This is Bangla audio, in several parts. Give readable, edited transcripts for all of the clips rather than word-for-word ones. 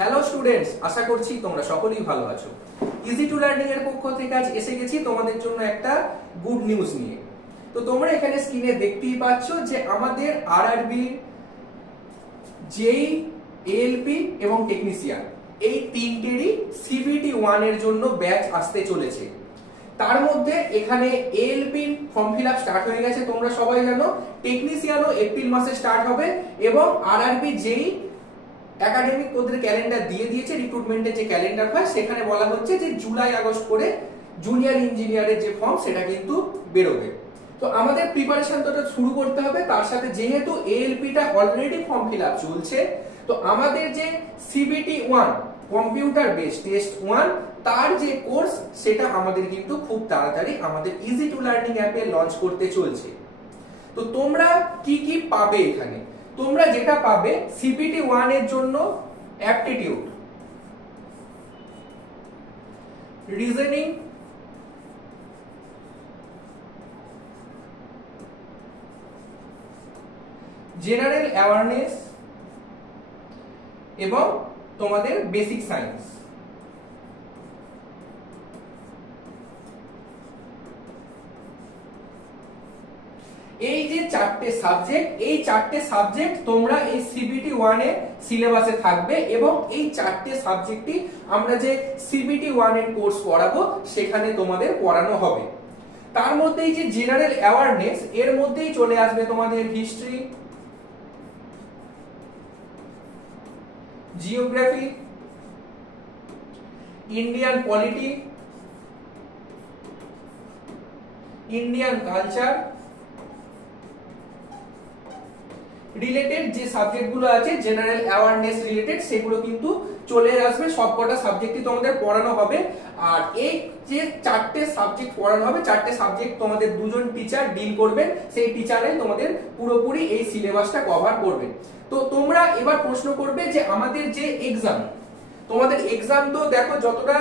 হ্যালো স্টুডেন্টস, আশা করছি তোমরা সকলেই ভালো আছো। ইজি টু লার্নিং এর পক্ষ থেকে আজ এসে গেছি তোমাদের জন্য একটা গুড নিউজ নিয়ে। তো তোমরা এখানে স্ক্রিনে দেখতেই পাচ্ছ যে আমাদের আরআরবি, জেই, এএলপি এবং টেকনিশিয়ান এই তিনটেরই সিবিটি 1 এর জন্য ব্যাচ আসতে চলেছে। তার মধ্যে এখানে ALP form fill up start হয়ে গেছে, তোমরা সবাই জানো। টেকনিশিয়ানও এপ্রিল মাসে স্টার্ট হবে এবং আরআরবি, জেই একাডেমিক ওদের ক্যালেন্ডার দিয়ে দিয়েছে। রিক্রুটমেন্টের যে ক্যালেন্ডার হয় সেখানে বলা হচ্ছে যে জুলাই আগস্ট করে জুনিয়র ইঞ্জিনিয়ারের যে ফর্ম সেটা কিন্তু বেরোবে। তো আমাদের প্রিপারেশন তো শুরু করতে হবে। তার সাথে যেহেতু এএলপিটা অলরেডি ফর্ম ফিল আপ চলছে, তো আমাদের যে সিবিটি 1 কম্পিউটার বেসড টেস্ট 1 তার যে কোর্স সেটা আমাদের কিন্তু খুব তাড়াতাড়ি আমাদের ইজি টু লার্নিং অ্যাপে লঞ্চ করতে চলছে। তো তোমরা কি কি পাবে এখানে? তোমরা যেটা পাবে সিবিটি 1 এর জন্য অ্যাপটিটিউড, রিজনিং, জেনারেল অ্যাওয়ারনেস এবং তোমাদের বেসিক সায়েন্স। এই যে চারটে সাবজেক্ট, এই চারটে সাবজেক্ট তোমরা এই সিবিটি 1 এর সিলেবাসে থাকবে এবং এই চারটে সাবজেক্টই আমরা যে সিবিটি 1 এর কোর্স করাবো সেখানে তোমাদের পড়ানো হবে। তার মধ্যে এই যে জেনারেল অ্যাওয়ারনেস, এর মধ্যেই চলে আসবে তোমাদের history, geography, Indian polity, Indian culture related যে সাবজেক্টগুলো আছে জেনারেল অ্যাওয়ারনেস রিলেটেড, সেগুলো কিন্তু চলে আসবে। সবকটা সাবজেক্টই তোমাদের পড়ানো হবে। আর এই যে চারটে সাবজেক্ট পড়ানো হবে, চারটে সাবজেক্ট তোমাদের দুজন টিচার ডিল করবেন, সেই টিচারে তোমাদের পুরোপুরি এই সিলেবাসটা কভার করবেন। তো তোমরা এবার প্রশ্ন করবে যে আমাদের যে এক্সাম, তোমাদের এক্সাম তো দেখো যতটা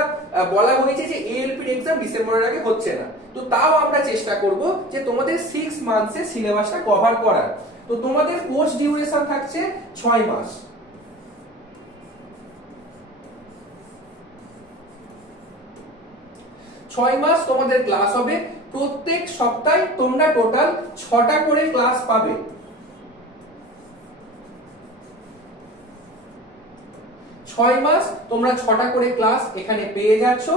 বলা হয়েছে যে এএলপির এক্সাম ডিসেম্বরের আগে হচ্ছে না, তো তাও আমরা চেষ্টা করব যে তোমাদের 6 মান্থসের সিলেবাসটা কভার করার। তো তোমাদের কোর্স ডিউরেশন থাকছে 6 মাস। তোমাদের ক্লাস হবে প্রত্যেক সপ্তাহে। তোমরা টোটাল 6টা করে ক্লাস পাবে। 6 মাস তোমরা 6টা করে ক্লাস এখানে পেয়ে যাচ্ছ।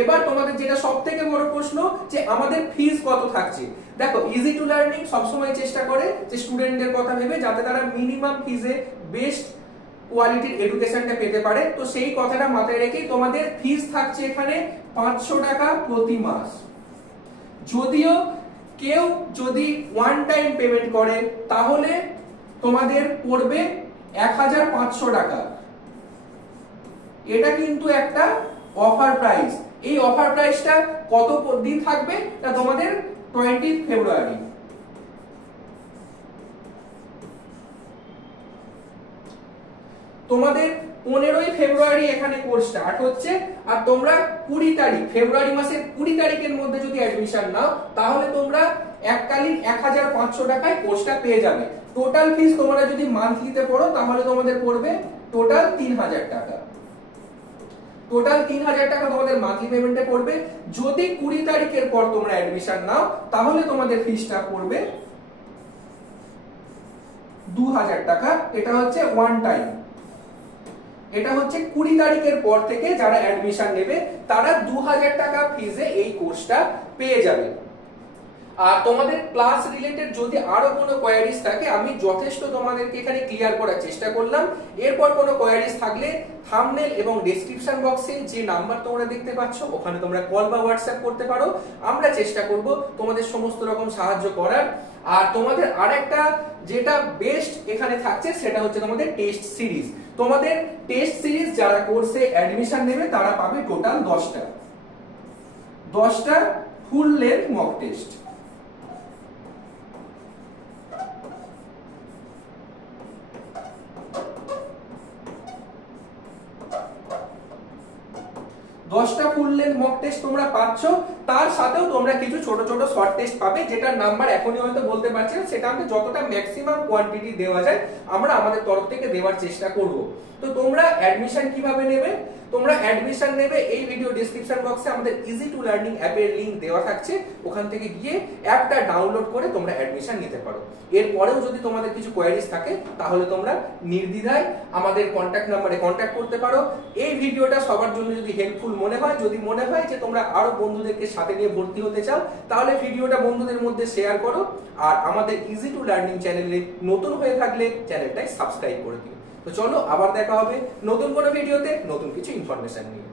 এবার তোমাদের যেটা সবথেকে বড় প্রশ্ন যে আমাদের ফিস কত থাকছে। দেখো, ইজি টু লার্নিং সবসময় চেষ্টা করে যে স্টুডেন্টদের কথা ভেবে যাতে তারা মিনিমাম ফিজে বেস্ট কোয়ালিটির এডুকেশনটা পেতে পারে। তো সেই কথাটা মাথায় রেখেই তোমাদের ফিস থাকছে এখানে 500 টাকা প্রতি মাস। যদিও কেউ যদি ওয়ান টাইম পেমেন্ট করে তাহলে তোমাদের পড়বে 1500 টাকা। এটা কিন্তু একটা অফার প্রাইস। এই অফার প্রাইসটা কত দিন থাকবে? তা তোমাদের 20 ফেব্রুয়ারি। তোমাদের 15 ফেব্রুয়ারি এখানে কোর্স স্টার্ট হচ্ছে। আর তোমরা 20 তারিখ, ফেব্রুয়ারি মাসের 20 তারিখের মধ্যে যদি অ্যাডমিশন নাও তাহলে তোমরা এককালীন 1500 টাকায় কোর্সটা পেয়ে যাবে। টোটাল ফিস তোমরা যদি মান্থলিতে পড়ো তাহলে তোমাদের পড়বে টোটাল 3000 টাকা। টোটাল 3000 টাকা তোমাদের মান্থলি পেমেন্টে পড়বে। যদি 20 তারিখের পর তোমরা অ্যাডমিশন নাও তাহলে তোমাদের ফিসটা পড়বে 2000 টাকা। এটা হচ্ছে ওয়ান টাইম। এটা হচ্ছে 20 তারিখের পর থেকে যারা অ্যাডমিশন নেবে তারা 2000 টাকা ফিজে এই কোর্সটা পেয়ে যাবে। আর তোমাদের ক্লাস রিলেটেড যদি আরো কোনো কোয়ারিজ থাকে আমি যথেষ্ট তোমাদেরকে এখানে ক্লিয়ার করার চেষ্টা করলাম। এরপর কোনো কোয়ারিজ থাকলে থাম্বনেল এবং ডেসক্রিপশন বক্সে যে নাম্বার তোমরা দেখতে পাচ্ছ ওখানে তোমরা কল বা হোয়াটসঅ্যাপ করতে পারো। আমরা চেষ্টা করব তোমাদের সমস্ত রকম সাহায্য করার। আর তোমাদের আরেকটা যেটা বেস্ট এখানে থাকছে সেটা হচ্ছে তোমাদের টেস্ট সিরিজ। তোমাদের টেস্ট সিরিজ যারা কোর্সে অ্যাডমিশন নেবে তারা পাবে টোটাল 10টা ফুল লেন্থ মক টেস্ট। 10টা ফুল লেন্থ মক টেস্ট তোমরা পাচ্ছ, তার সাথেও তোমরা কিছু ছোট ছোট শর্ট টেস্ট পাবে, যেটার নাম্বার এখনই হয়তো বলতে পারছি না, সেটা আমাদের যতটা ম্যাক্সিমাম কোয়ান্টিটি দেওয়া যায় আমরা আমাদের তরফ থেকে দেওয়ার চেষ্টা করব। তো তোমরা অ্যাডমিশন কিভাবে নেবে? তোমরা অ্যাডমিশন নেবে এই ভিডিও ডেসক্রিপশন বক্সে আমাদের ইজি টু লার্নিং অ্যাপের লিংক দেওয়া থাকছে, ওখান থেকে গিয়ে অ্যাপটা ডাউনলোড করে তোমরা অ্যাডমিশন নিতে পারো। এরপরেও যদি তোমাদের কিছু কোয়ারিজ থাকে তাহলে তোমরা নির্দ্বিধায় আমাদের কন্ট্যাক্ট নাম্বারে কন্ট্যাক্ট করতে পারো। এই ভিডিওটা সবার জন্য যদি হেল্পফুল মনে হয়, যদি মনে হয় যে তোমরা আরো বন্ধুদেরকে সাথে নিয়ে ভর্তি হতে চাও, তাহলে ভিডিওটা বন্ধুদের মধ্যে শেয়ার করো। আর আমাদের ইজি টু লার্নিং চ্যানেলে নতুন হয়ে থাকলে চ্যানেলটাই সাবস্ক্রাইব করে দিও। তো চলো আবার দেখা হবে নতুন কোনো ভিডিওতে নতুন কিছু ইনফরমেশন নিয়ে।